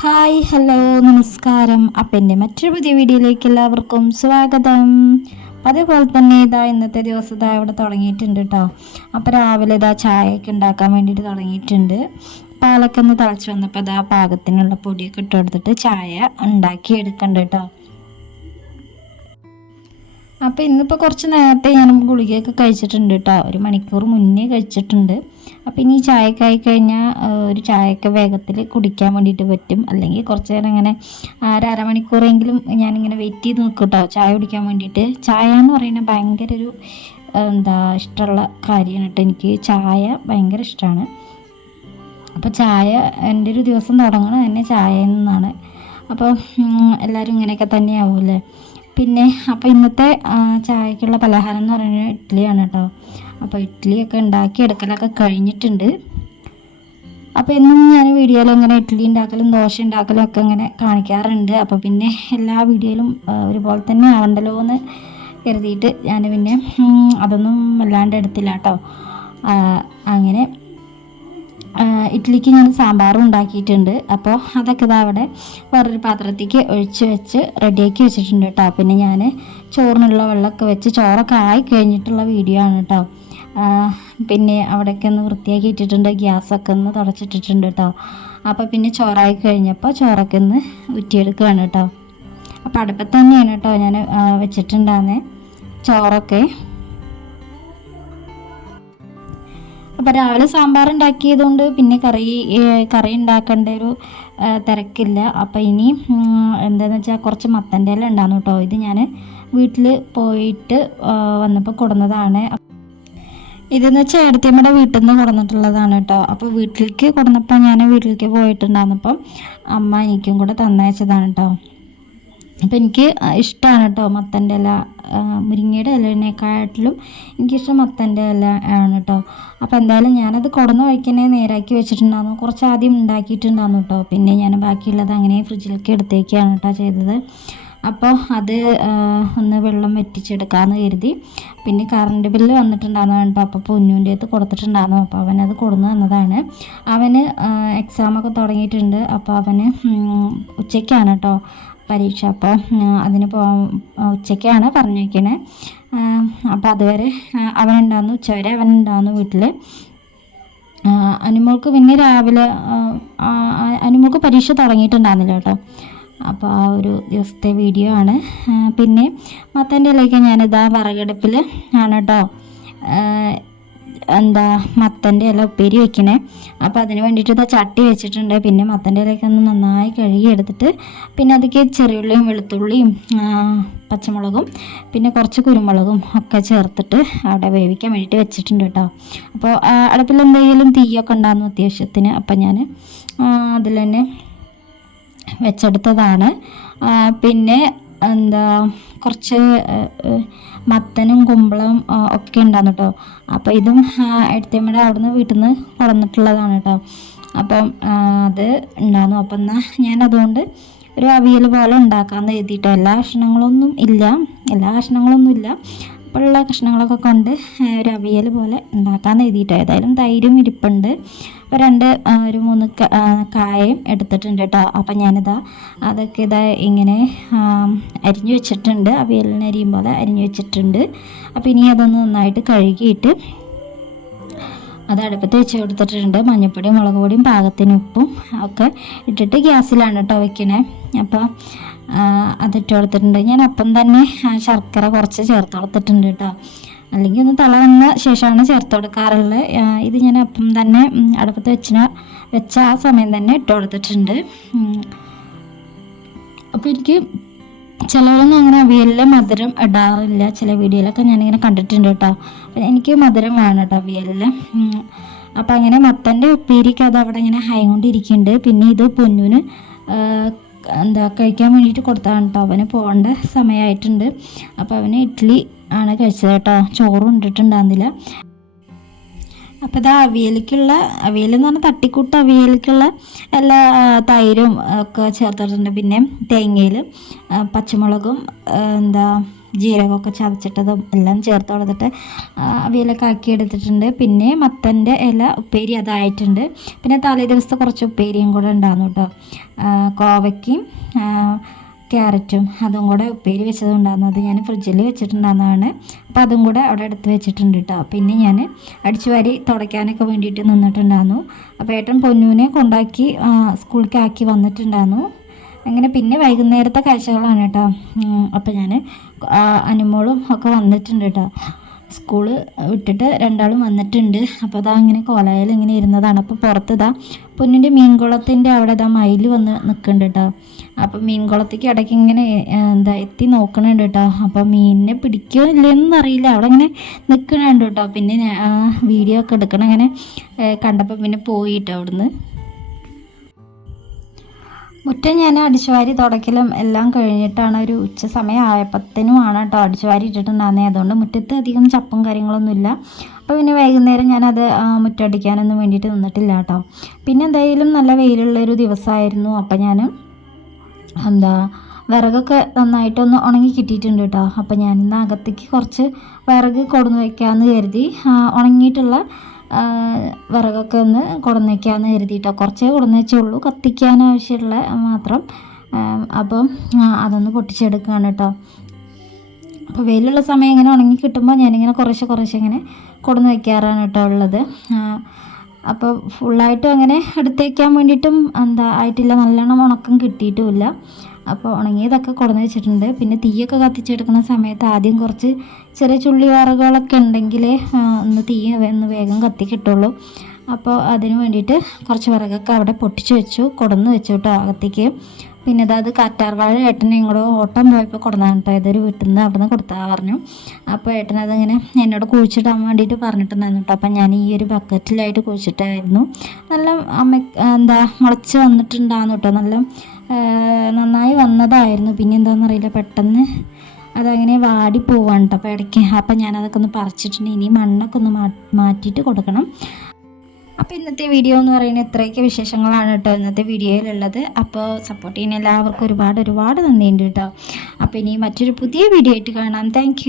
Hi hello നമസ്കാരം. അപ്പം എന്റെ മറ്റൊരു പുതിയ വീഡിയോയിലേക്ക് എല്ലാവർക്കും സ്വാഗതം. അതേപോലെ തന്നെ ഇതാ ഇന്നത്തെ ദിവസം ഇതാ ഇവിടെ തുടങ്ങിയിട്ടുണ്ട് കേട്ടോ അപ്പോൾ രാവിലെ ഇതാ ചായയൊക്കെ ഉണ്ടാക്കാൻ വേണ്ടിയിട്ട് തുടങ്ങിയിട്ടുണ്ട്. പാലൊക്കെ ഒന്ന് തിളച്ച് വന്നപ്പോൾ ഇതാ പാകത്തിനുള്ള പൊടിയൊക്കെ ഇട്ട് കൊടുത്തിട്ട് ചായ ഉണ്ടാക്കി എടുക്കണ്ട കേട്ടോ അപ്പോൾ ഇന്നിപ്പോൾ കുറച്ച് നേരത്തെ ഞാൻ ഗുളികയൊക്കെ കഴിച്ചിട്ടുണ്ട് കേട്ടോ ഒരു മണിക്കൂർ മുന്നേ കഴിച്ചിട്ടുണ്ട്. അപ്പോൾ ഇനി ചായയൊക്കെ ആയി കഴിഞ്ഞാൽ ഒരു ചായക്ക വേഗത്തിൽ കുടിക്കാൻ വേണ്ടിയിട്ട് പറ്റും. അല്ലെങ്കിൽ കുറച്ച് നേരം ഇങ്ങനെ ഒരു അരമണിക്കൂറെങ്കിലും ഞാനിങ്ങനെ വെയിറ്റ് ചെയ്ത് നിൽക്കും കേട്ടോ ചായ കുടിക്കാൻ വേണ്ടിയിട്ട്. ചായ എന്ന് പറയുന്നത് ഭയങ്കര ഒരു എന്താ ഇഷ്ടമുള്ള കാര്യമാണ് കേട്ടോ. എനിക്ക് ചായ ഭയങ്കര ഇഷ്ടമാണ് അപ്പോൾ ചായ എന്റെ ഒരു ദിവസം തുടങ്ങണത് തന്നെ ചായയിൽ നിന്നാണ്. അപ്പോൾ എല്ലാവരും ഇങ്ങനെയൊക്കെ തന്നെയാവൂലേ പിന്നെ അപ്പോൾ ഇന്നത്തെ ചായക്കുള്ള പലഹാരം എന്ന് പറയുന്നത് ഇഡ്ഡലിയാണ് കേട്ടോ. അപ്പോൾ ഇഡ്ഡലിയൊക്കെ ഉണ്ടാക്കി എടുക്കലൊക്കെ കഴിഞ്ഞിട്ടുണ്ട്. അപ്പോൾ എന്നും ഞാൻ വീഡിയോയിൽ അങ്ങനെ ഇഡ്ഡലി ഉണ്ടാക്കലും ദോശ ഉണ്ടാക്കലും ഒക്കെ ഇങ്ങനെ കാണിക്കാറുണ്ട്. അപ്പോൾ പിന്നെ എല്ലാ വീഡിയോയിലും ഒരുപോലെ തന്നെ ആവണ്ടല്ലോ എന്ന് കരുതിയിട്ട് ഞാൻ പിന്നെ അതൊന്നും വല്ലാണ്ട് എടുത്തില്ല കേട്ടോ. അങ്ങനെ ഇഡ്ഡലിക്ക് ഞാൻ സാമ്പാറും ഉണ്ടാക്കിയിട്ടുണ്ട്. അപ്പോൾ അതൊക്കെ ഇതാ അവിടെ വേറൊരു പാത്രത്തേക്ക് ഒഴിച്ച് വെച്ച് റെഡിയാക്കി വെച്ചിട്ടുണ്ട് കേട്ടോ. പിന്നെ ഞാൻ ചോറിനുള്ള വെള്ളമൊക്കെ വെച്ച് ചോറൊക്കെ ആയി കഴിഞ്ഞിട്ടുള്ള വീഡിയോ ആണ് കേട്ടോ. പിന്നെ അവിടെയൊക്കെ ഒന്ന് വൃത്തിയാക്കി ഇട്ടിട്ടുണ്ട്. ഗ്യാസൊക്കെ ഒന്ന് തുടച്ചിട്ടിട്ടുണ്ട് കേട്ടോ. അപ്പോൾ പിന്നെ ചോറായി കഴിഞ്ഞപ്പോൾ ചോറൊക്കെ ഒന്ന് ഊറ്റിയെടുക്കുകയാണ് കേട്ടോ. അപ്പോൾ അടുപ്പത്ത് തന്നെയാണ് കേട്ടോ ഞാൻ വെച്ചിട്ടുണ്ടാകുന്നത് ചോറൊക്കെ അപ്പോൾ രാവിലെ സാമ്പാർ ഉണ്ടാക്കിയതുകൊണ്ട് പിന്നെ കറി കറി ഉണ്ടാക്കേണ്ട ഒരു തിരക്കില്ല. അപ്പോൾ ഇനി എന്താണെന്ന് വെച്ചാൽ കുറച്ച് മത്തന്റെ ഇല ഉണ്ടായിരുന്നു കേട്ടോ. ഇത് ഞാൻ വീട്ടിൽ പോയിട്ട് വന്നപ്പോൾ കൊടുന്നതാണ്. ഇതെന്ന് വെച്ചാൽ ഏടത്തിയമ്മയുടെ വീട്ടിൽ നിന്ന് കൊടുന്നിട്ടുള്ളതാണ് കേട്ടോ. അപ്പോൾ വീട്ടിലേക്ക് കൊടുന്നപ്പോൾ ഞാൻ വീട്ടിലേക്ക് പോയിട്ടുണ്ടായിരുന്നപ്പം അമ്മ എനിക്കും കൂടെ തന്നയച്ചതാണ് കേട്ടോ. അപ്പോൾ എനിക്ക് ഇഷ്ടമാണ് കേട്ടോ മത്തന്റെ ഇല മുരിങ്ങയുടെ ഇലേക്കാട്ടിലും എനിക്കിഷ്ടം മത്തന്റെ ഇല ആണ് കേട്ടോ. അപ്പോൾ എന്തായാലും ഞാനത് കുടന്ന് വഴിക്കന്നെ നേരാക്കി വെച്ചിട്ടുണ്ടായിരുന്നു. കുറച്ച് ആദ്യം ഉണ്ടാക്കിയിട്ടുണ്ടായിരുന്നു കേട്ടോ. പിന്നെ ഞാൻ ബാക്കിയുള്ളത് അങ്ങനെ ഫ്രിഡ്ജിലേക്ക് എടുത്തേക്കാണ് കേട്ടോ ചെയ്തത്. അപ്പോൾ അത് ഒന്ന് വെള്ളം വറ്റിച്ചെടുക്കാമെന്ന് കരുതി. പിന്നെ കറണ്ട് ബില്ല് വന്നിട്ടുണ്ടായിരുന്നു കേട്ടോ. അപ്പോൾ പൊന്നുവിന്റെ അടുത്ത് കൊടുത്തിട്ടുണ്ടായിരുന്നു. അപ്പോൾ അവനത് കൊടുന്നു തന്നതാണ്. അവന് എക്സാമൊക്കെ തുടങ്ങിയിട്ടുണ്ട്. അപ്പോൾ അവന് ഉച്ചയ്ക്കാണ് കേട്ടോ. പരീക്ഷ. അപ്പോൾ അതിന് പോ ഉച്ചയ്ക്കാണ് പറഞ്ഞിരിക്കണേ അപ്പോൾ അതുവരെ അവനുണ്ടാകുന്നു ഉച്ചവരെ അവനുണ്ടാകുന്നു വീട്ടിൽ അനുമോൾക്ക് പിന്നെ രാവിലെ അനുമോൾക്ക് പരീക്ഷ തുടങ്ങിയിട്ടുണ്ടായിരുന്നില്ല കേട്ടോ. അപ്പോൾ ആ ഒരു ദിവസത്തെ വീഡിയോ ആണ്. പിന്നെ മത്തന്റെ ഇലയ്ക്ക് ഞാനിതാ വിറകടുപ്പിൽ ആണ് കേട്ടോ. എന്താ മത്തന്റെ ഇല ഉപ്പേരി വെക്കണേ. അപ്പോൾ അതിന് വേണ്ടിയിട്ട് ഇതാ ചട്ടി വെച്ചിട്ടുണ്ട്. പിന്നെ മത്തന്റെ ഇലയൊക്കെ ഒന്ന് നന്നായി കഴുകി എടുത്തിട്ട് പിന്നെ അതിലേക്ക് ചെറിയുള്ളിയും വെളുത്തുള്ളിയും പച്ചമുളകും പിന്നെ കുറച്ച് കുരുമുളകും ഒക്കെ ചേർത്തിട്ട് അവിടെ വേവിക്കാൻ വേണ്ടിയിട്ട് വെച്ചിട്ടുണ്ട് കേട്ടോ. അപ്പോൾ അടുപ്പിൽ എന്തെങ്കിലും തീയൊക്കെ ഉണ്ടാകുന്നു അത്യാവശ്യത്തിന് അപ്പം ഞാൻ അതിൽ തന്നെ വെച്ചെടുത്തതാണ്. പിന്നെ എന്താ കുറച്ച് മത്തനും കുമ്പളം ഒക്കെ ഉണ്ടാകും കേട്ടോ അപ്പോൾ ഇതും എടുത്തമ്മയുടെ നിന്ന് വീട്ടിൽ നിന്ന് വളർന്നിട്ടുള്ളതാണ് കേട്ടോ അപ്പം അത് ഉണ്ടാകുന്നു അപ്പം എന്നാൽ ഞാൻ അതുകൊണ്ട് ഒരു അവിയൽ പോലെ ഉണ്ടാക്കാമെന്ന് എഴുതിയിട്ടോ എല്ലാ കഷ്ണങ്ങളൊന്നും ഇല്ല. എല്ലാ കഷ്ണങ്ങളൊന്നും ഇല്ല. ഉള്ള കഷ്ണങ്ങളൊക്കെ കൊണ്ട് ഒരു അവിയൽ പോലെ ഉണ്ടാക്കാമെന്ന് എഴുതിയിട്ടോ ഏതായാലും തൈരും ഇരിപ്പുണ്ട്. രണ്ട് ഒരു മൂന്ന് കായയും എടുത്തിട്ടുണ്ട് കേട്ടോ അപ്പം ഞാനിതാ അതൊക്കെ ഇതാ ഇങ്ങനെ അരിഞ്ഞു വെച്ചിട്ടുണ്ട്. അവിയലിനരിയുമ്പോൾ അത് അരിഞ്ഞു വെച്ചിട്ടുണ്ട്. അപ്പോൾ ഇനി അതൊന്ന് നന്നായിട്ട് കഴുകിയിട്ട് അത് അടുപ്പത്ത് വെച്ച് കൊടുത്തിട്ടുണ്ട്. മഞ്ഞൾപ്പൊടിയും മുളക് പൊടിയും പാകത്തിന് ഉപ്പും ഒക്കെ ഇട്ടിട്ട് ഗ്യാസിലാണ് കേട്ടോ വെക്കണേ. അപ്പോൾ അതിട്ട് കൊടുത്തിട്ടുണ്ട്. ഞാൻ അപ്പം തന്നെ ശർക്കര കുറച്ച് ചേർത്ത് കൊടുത്തിട്ടുണ്ട് കേട്ടോ അല്ലെങ്കിൽ ഒന്ന് തള വന്ന ശേഷമാണ് ചേർത്ത് കൊടുക്കാറുള്ളത്. ഇത് ഞാൻ അപ്പം തന്നെ അടുപ്പത്ത് വെച്ച വെച്ച ആ സമയം തന്നെ ഇട്ട് കൊടുത്തിട്ടുണ്ട്. അപ്പോൾ എനിക്ക് ചിലവരൊന്നും അങ്ങനെ അവിയലിൽ മധുരം ഇടാറില്ല. ചില വീഡിയോയിലൊക്കെ ഞാനിങ്ങനെ കണ്ടിട്ടുണ്ട് കേട്ടോ. എനിക്ക് മധുരം വേണം കേട്ടോ അവിയലിൽ അപ്പം അങ്ങനെ മത്തന്റെ ഉപ്പേരിക്ക് അത് അവിടെ ഇങ്ങനെ ഹൈ കൊണ്ടിരിക്കുന്നുണ്ട്. പിന്നെ ഇത് പൊന്നുവിന് എന്താ കഴിക്കാൻ വേണ്ടിയിട്ട് കൊടുത്താണ് കേട്ടോ അവന് പോകേണ്ട സമയമായിട്ടുണ്ട് അപ്പോൾ അവന് ഇഡ്ഡലി ആണ് കഴിച്ചത് കേട്ടോ. ചോറും ഇട്ടിട്ടുണ്ടാകുന്നില്ല അപ്പോൾ ഇത് അവിയലിക്കുള്ള അവിയൽ എന്ന് പറഞ്ഞാൽ തട്ടിക്കൂട്ട് അവിയലിക്കുള്ള എല്ലാ തൈരും ഒക്കെ ചേർത്തിട്ടുണ്ട്. പിന്നെ തേങ്ങയിൽ പച്ചമുളകും എന്താ ജീരകമൊക്കെ ചതച്ചിട്ടതും എല്ലാം ചേർത്ത് കൊടുത്തിട്ട് അവിയലൊക്കെ ആക്കി എടുത്തിട്ടുണ്ട് പിന്നെ മത്തന്റെ ഇല ഉപ്പേരി അതായിട്ടുണ്ട്. പിന്നെ തലേ ദിവസത്തെ കുറച്ച് ഉപ്പേരിയും കൂടെ ഉണ്ടായിരുന്നു കേട്ടോ. കോവയ്ക്കും ക്യാരറ്റും അതും കൂടെ ഉപ്പേരി വെച്ചതുണ്ടായിരുന്നു. അത് ഞാൻ ഫ്രിഡ്ജിൽ വെച്ചിട്ടുണ്ടായിരുന്നതാണ്. അപ്പോൾ അതും കൂടെ അവിടെ എടുത്ത് വെച്ചിട്ടുണ്ട് കേട്ടോ. പിന്നെ ഞാൻ അടിച്ചു വാരി തുടയ്ക്കാനൊക്കെ വേണ്ടിയിട്ട് നിന്നിട്ടുണ്ടായിരുന്നു. അപ്പോൾ ഏട്ടൻ പൊന്നൂനെ കൊണ്ടാക്കി സ്കൂളിലേക്ക് ആക്കി വന്നിട്ടുണ്ടായിരുന്നു. അങ്ങനെ പിന്നെ വൈകുന്നേരത്തെ കാഴ്ചകളാണ് കേട്ടോ. അപ്പോൾ ഞാൻ അനുമോളും ഒക്കെ വന്നിട്ടുണ്ട് കേട്ടോ. സ്കൂൾ വിട്ടിട്ട് രണ്ടാളും വന്നിട്ടുണ്ട്. അപ്പോൾ അതാ ഇങ്ങനെ കോലായിൽ ഇങ്ങനെ ഇരുന്നതാണ്. അപ്പോൾ പുറത്ത് ഇതാ പൊന്നിന്റെ മീൻകുളത്തിന്റെ അവിടെ ഇതാ മയിൽ വന്ന് നിൽക്കുന്നുണ്ട് കേട്ടോ. അപ്പോൾ മീൻകുളത്തേക്ക് ഇടയ്ക്ക് ഇങ്ങനെ എന്താ എത്തി നോക്കണുണ്ട് കേട്ടോ. അപ്പോൾ മീനിനെ പിടിക്കോ ഇല്ലയെന്നൊന്നും അറിയില്ല അവിടെ ഇങ്ങനെ നിൽക്കണുണ്ട് കേട്ടോ. പിന്നെ ഞാൻ വീഡിയോ ഒക്കെ എടുക്കണം അങ്ങനെ കണ്ടപ്പോൾ പിന്നെ പോയിട്ടോ അവിടുന്ന്. മുറ്റം ഞാൻ അടിച്ചുവാരി തുടക്കലും എല്ലാം കഴിഞ്ഞിട്ടാണ് ഒരു ഉച്ച സമയം ആയപ്പത്തിനുമാണ് കേട്ടോ അടിച്ചുവാരി ഇട്ടിട്ടുണ്ടായിരുന്നത് അതുകൊണ്ട് മുറ്റത്ത് അധികം ചപ്പും കാര്യങ്ങളൊന്നുമില്ല. അപ്പോൾ പിന്നെ വൈകുന്നേരം ഞാനത് മുറ്റടിക്കാനൊന്നും വേണ്ടിയിട്ട് നിന്നിട്ടില്ല കേട്ടോ. പിന്നെ എന്തായാലും നല്ല വെയിലുള്ളൊരു ദിവസമായിരുന്നു. അപ്പോൾ ഞാൻ എന്താ വിറകൊക്കെ നന്നായിട്ടൊന്ന് ഉണങ്ങി കിട്ടിയിട്ടുണ്ട് കേട്ടോ. അപ്പോൾ ഞാനിന്ന് അകത്തേക്ക് കുറച്ച് വിറക് കൊടുന്ന് വയ്ക്കാമെന്ന് കരുതി ഉണങ്ങിയിട്ടുള്ള വിറകൊക്കെ ഒന്ന് കുടന്നേക്കാന്ന് കരുതിയിട്ടാണ് കരുതിയിട്ടോ. കുറച്ചേ വെച്ചുള്ളൂ കത്തിക്കാൻ ആവശ്യമുള്ള മാത്രം. അപ്പം അതൊന്ന് പൊട്ടിച്ചെടുക്കുകയാണ് കേട്ടോ. അപ്പോൾ വെയിലുള്ള സമയം ഇങ്ങനെ ഉണങ്ങി കിട്ടുമ്പോൾ ഞാനിങ്ങനെ കുറേശ്ശെ കുറേശ്ശെ ഇങ്ങനെ കൊടുന്ന് വയ്ക്കാറാണ് കേട്ടോ ഉള്ളത്. അപ്പോൾ ഫുള്ളായിട്ടും അങ്ങനെ എടുത്തേക്കാൻ വേണ്ടിയിട്ടും എന്താ ആയിട്ടില്ല നല്ലോണം ഉണക്കം കിട്ടിയിട്ടുമില്ല. അപ്പോൾ ഉണങ്ങിയതൊക്കെ കൊടുന്ന് വെച്ചിട്ടുണ്ട്. പിന്നെ തീയൊക്കെ കത്തിച്ചെടുക്കുന്ന സമയത്ത് ആദ്യം കുറച്ച് ചെറിയ ചുള്ളി വറകളൊക്കെ ഉണ്ടെങ്കിൽ ഒന്ന് തീ ഒന്ന് വേഗം കത്തി കിട്ടുള്ളൂ അപ്പോൾ അതിന് വേണ്ടിയിട്ട് കുറച്ച് വിറകൊക്കെ അവിടെ പൊട്ടിച്ച് വെച്ചു കൊടുന്ന് വെച്ചു കേട്ടോ അകത്തേക്ക്. പിന്നെ ഇതാ അത് കാറ്റാർവാഴ ഏട്ടനെ കൂടെ ഓട്ടം പോയപ്പോൾ കൊടുന്നാണ് കേട്ടോ ഇതൊരു വീട്ടിൽ നിന്ന് അവിടെ നിന്ന് കൊടുത്താൽ പറഞ്ഞു. അപ്പോൾ ഏട്ടൻ അതിങ്ങനെ എന്നോട് കുഴിച്ചിടാൻ വേണ്ടിയിട്ട് പറഞ്ഞിട്ടുണ്ടായിരുന്നു കേട്ടോ. അപ്പം ഞാൻ ഈ ഒരു ബക്കറ്റിലായിട്ട് കുഴിച്ചിട്ടായിരുന്നു. നല്ല അമ്മ എന്താ മുളച്ച് വന്നിട്ടുണ്ടായിരുന്നു കേട്ടോ. നല്ല നന്നായി വന്നതായിരുന്നു. പിന്നെ എന്താണെന്നറിയില്ല പെട്ടെന്ന് അതങ്ങനെ വാടി പോവാണ് കേട്ടോ അപ്പോൾ ഇടയ്ക്ക്. അപ്പം ഞാനതൊക്കെ ഒന്ന് പറിച്ചിട്ടുണ്ട്. ഇനി മണ്ണൊക്കെ ഒന്ന് മാറ്റിയിട്ട് കൊടുക്കണം. അപ്പോൾ ഇന്നത്തെ വീഡിയോ എന്ന് പറയുന്നത് ഇത്രയൊക്കെ വിശേഷങ്ങളാണ് കേട്ടോ ഇന്നത്തെ വീഡിയോയിലുള്ളത് അപ്പോൾ സപ്പോർട്ട് ചെയ്യുന്ന എല്ലാവർക്കും ഒരുപാട് ഒരുപാട് നന്ദിയുണ്ട് കേട്ടോ. അപ്പോൾ ഇനി മറ്റൊരു പുതിയ വീഡിയോ ആയിട്ട് കാണാം. താങ്ക്